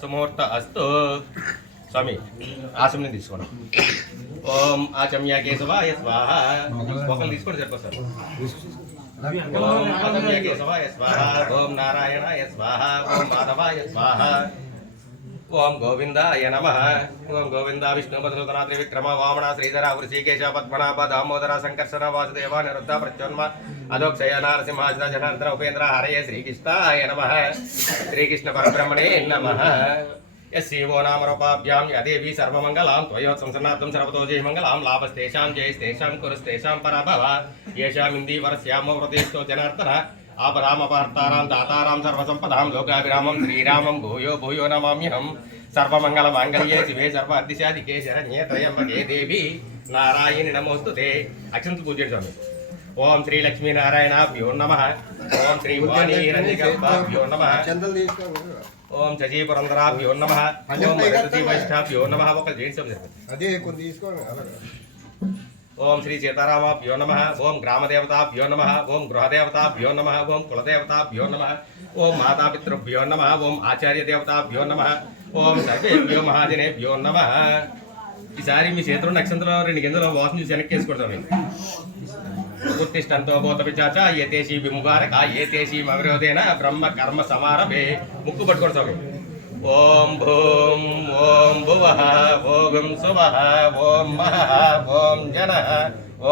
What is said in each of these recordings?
సుముహూర్త అస్తు స్వామి ఆచమనం తీసుకోండి. ఓం ఆచమ్య కేశవాయ స్వాహ. ఒకరు తీసుకోండి సరిపోతారు. ఓం ఆచమ్య కేశవాయ స్వాహ. ఓం నారాయణాయ స్వాహ. ఓం మాధవాయ స్వాహ. ఓం గోవిందాయ నమః. ఓం గోవింద విష్ణు మధుసూదన త్రివిక్రమ వామన శ్రీధర వృషికేశ పద్మనాభ దామోదర సంకర్షణ వాసుదేవ నిరుద్ధ ప్రత్యున్మ అధోక్షయ నారసింహాజన జనార్దన ఉపేంద్ర హరయ శ్రీకృష్ణాయ నమః. శ్రీకృష్ణ పరబ్రహ్మణే నమః. యస్యో నామరూపాభ్యాం యదేవి సర్వమంగళాం త్వయోత్సంసనార్థం సర్వతో జయమంగళాం లాభస్తేషాం జయస్తేషాం కురుస్తేషాం పరాభవ యేషామిందీవరస్యామో వ్రతేష్టో జనార్దన ఆపరామపార్తారాం దాతారాం సర్వసంపదాం లోకాభిరామం శ్రీరామం భూయో భూయో నమామ్యహం. సర్వమంగళమాంగళ్యే శివే సర్వార్ధిశాధికే శరణ్యే త్రయంబకే దేవి నారాయణి నమోస్తుతే. అక్షంతు పూజ స్వామి. ఓం శ్రీ లక్ష్మీనారాయణాభ్యో నమః. ఓం శ్రీ వాణీరంజికాభ్యో నమః. ఓం శశీ పురంధరాభ్యో నమః. ఓం మహర్షి వైష్ణాభ్యో నమః. ఒక జైన్ ఓం శ్రీ సీతారామాభ్యో నమః. ఓం గ్రామదేవతాభ్యో నమః. ఓం గృహదేవతాభ్యో నమః. ఓం కులదేవతాభ్యో నమః. ఓం మాతాపితృభ్యో నమః. ఓం ఆచార్యదేవతాభ్యో నమః. ఓం సర్వేభ్యో మహాజనేభ్యో నమః. ఈసారి మీ చేతులు నక్షత్రంలో 2 గింజలు వాసన చూసి వెనక్కి వేసుకుంటాం. ఉత్తిష్టంతో బోధ పిచాచ ఏతేషి విముగారక ఏతేషి మవిరోధేన బ్రహ్మ కర్మ సమారభే. ముక్కు పట్టుకోండి స్వామి. ఓం భూం ఓం భువః ఓం సువః ఓం మహః ఓం జనః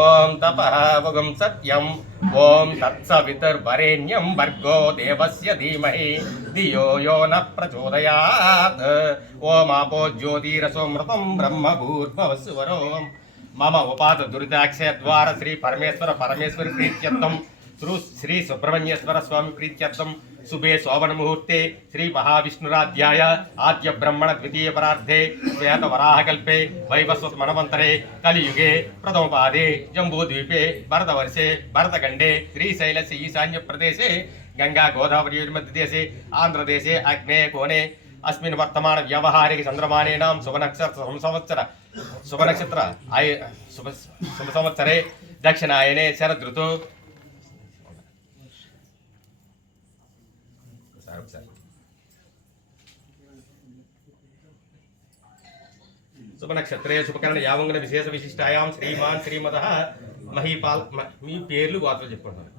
ఓం తపః ఓం సత్యం ఓం తత్సవితుర్వరేణ్యం భర్గో దేవస్య ధీమహి ధియో యో న ప్రచోదయాత్. ఓం ఆపో జ్యోతిరసోమృతం బ్రహ్మ భూర్భువస్సువరో. మమ ఉపాత దురితాక్షయ ద్వార శ్రీ పరమేశ్వరి ప్రీత్యర్థం శ్రీ సుబ్రహ్మణ్యేశ్వర స్వామి ప్రీత్యర్థం శుభే శోభన ముహూర్తే శ్రీ మహావిష్ణురాధ్యాయ ఆద్య బ్రహ్మణ ద్వితీయ పరార్థే శ్వేత వరాహకల్పే వైవస్వత మణవంతరే కలియుగే ప్రథమ పాదే జంబూద్వీపే భరతవర్షే భరతఖండే శ్రీశైలస్య ఈశాన్య ప్రదేశే గంగా గోదావరి మధ్యదేశే ఆంధ్రదేశే అగ్నేయ కోణే అస్మిన్ వర్తమాన వ్యవహారిక చంద్రమానేనాం శుభ నక్షత్ర శుభ సంవత్సరే దక్షిణాయనే శరదృతు. శుభ నక్షత్రే శుభకరణ యావంగన విశేష విశిష్టాయాం శ్రీమాన్ శ్రీమతః మహీపాల్. మీ పేర్లు గోత్రం చెప్పుకుంటారు.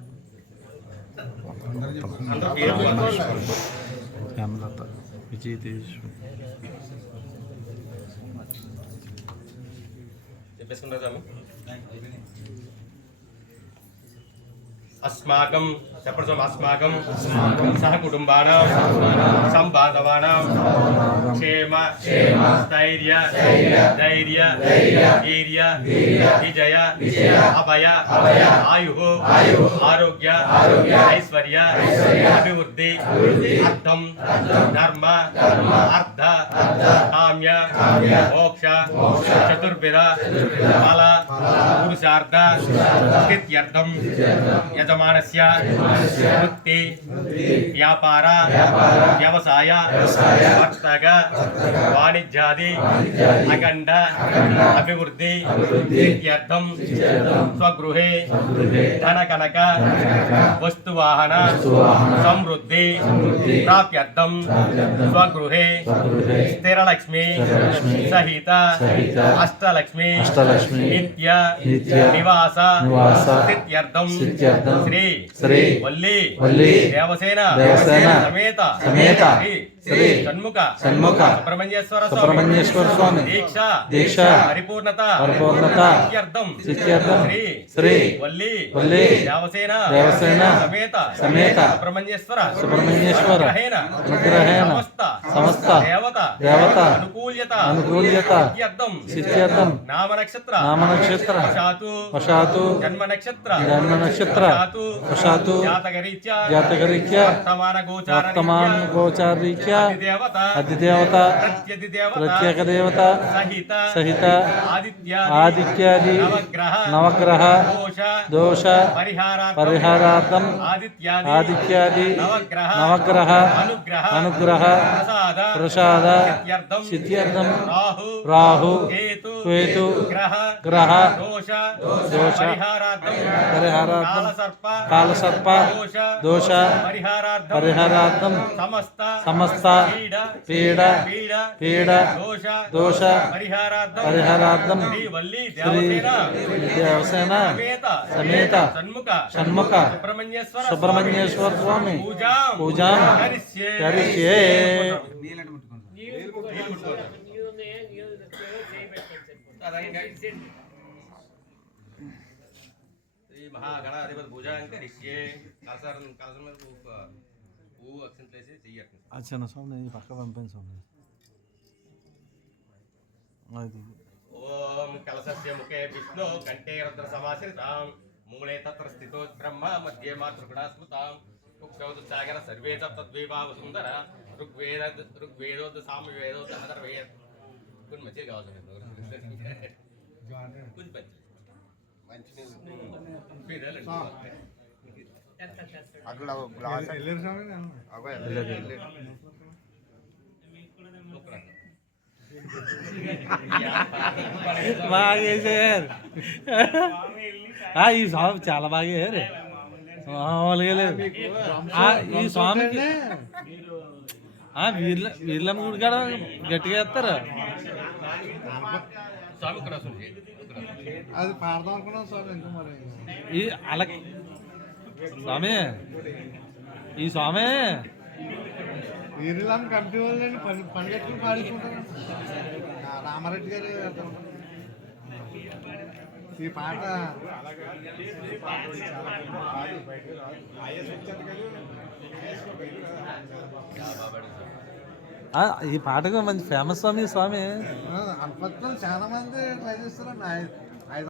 అందరూ పేర్లు చెప్పేసుకుంటారు. అస్మాకం చెప్పండి. అస్మాకం సహ కుటుంబానాం సంబాధవానాం క్షేమ స్థైర్య ధైర్య వీర్య విజయ అభయ ఆయు ఆరోగ్య ఐశ్వర్య అభివృద్ధి అర్థం ధర్మ అర్థ కామ్య మోక్ష చతుర్విధ ఫల పురుషార్థ స్థిత్యర్థం యజమానస్య వృత్తి వ్యాపార వ్యవసాయ వర్తక వాణిజ్యాది అఖండ అభివృద్ధి స్థిత్యర్థం స్వగృహే ధన కనక వస్తువాహన సమృద్ధి ప్రాప్త్యర్థం స్వగృహే స్థిరలక్ష్మి సహిత అష్టలక్ష్మి నిత్య నివాస స్థిత్యర్థం శ్రీ వల్లి దేవసేన సమేత శ్రీ షణ్ముఖ సుబ్రహ్మణ్యేశ్వర స్వామి దీక్ష పరిపూర్ణత శ్రీ వల్లి దేవసేన సమేత సుబ్రహ్మణ్యేశ్వర సమస్త దేవత అనుకూల్యత సిద్ధ్యర్థం నామ నక్షత్ర వశాతు జన్మ నక్షత్ర వశాతు జాతకరీత్యా వర్తమాన గోచారీత్యా అధిదేవత ప్రత్యేక దేవత సహిత ఆదిత్యాది నవగ్రహ దోష పరిహారార్థం ఆదిత్యాది నవగ్రహ అనుగ్రహ ప్రసాద సిద్ధ్యర్థం కేతునాదం రాహు రాహు కేతు కేతు గ్రహ గ్రహ దోష దోష పరిహారార్థం పరిహారార్థం కాలసర్ప కాలసర్ప దోష దోష పరిహారార్థం పరిహారార్థం సమస్త సమస్త పీడ పీడ పీడ పీడ దోష దోష పరిహారార్థం పరిహారార్థం శ్రీ వల్లి శ్రీ దేవసేన దేవసేన సమేత సమేత షణ్ముఖ షణ్ముఖ సుబ్రహ్మణ్యేశ్వర సుబ్రహ్మణ్యేశ్వర స్వామి పూజాం కరిష్యే కరిష్యే. శ్రీ మహాగణాధిపతి పూజాం కరిష్యే. కాలసారం మీద పువ్వు అక్షంతలేసి చెయ్యట్టు. చిన్న స్వామి పక్క పంపిన స్వామి అది ఓం కలశస్య ముఖే విష్ణు కంఠే రుద్ర సమాశ్రితాం మూలే తత్ర స్థితో బ్రహ్మ మధ్యే మాతృగుణా స్మృతాం ఉక్షౌతు సాగర సర్వే తద్వైభావ సుందర ఋగ్వేదోద్ సామవేదోద్ అథర్వేద్ కొన్ని మంచిగా కావాలి కొంచెం బాగా వేసారు ఈ స్వామి చాలా బాగా వేయారు మామూలుగా లేదు ఈ స్వామికి వీర్లమ్మ గుడి కాడ గట్టిగా వేస్తారు అది పాడదాం అనుకున్నాం సార్ ఇంకా మరి ఈ అలా స్వామి ఈ స్వామి వీరిలాం కమిటీ వాళ్ళని పండుగలు పాడించుకుంటారు రామారెడ్డి గారు ఈ పాట ఈ పాటకు మంచి ఫేమస్ స్వామి స్వామి అల్పత్వం చాలా మంది ట్రై చేస్తారు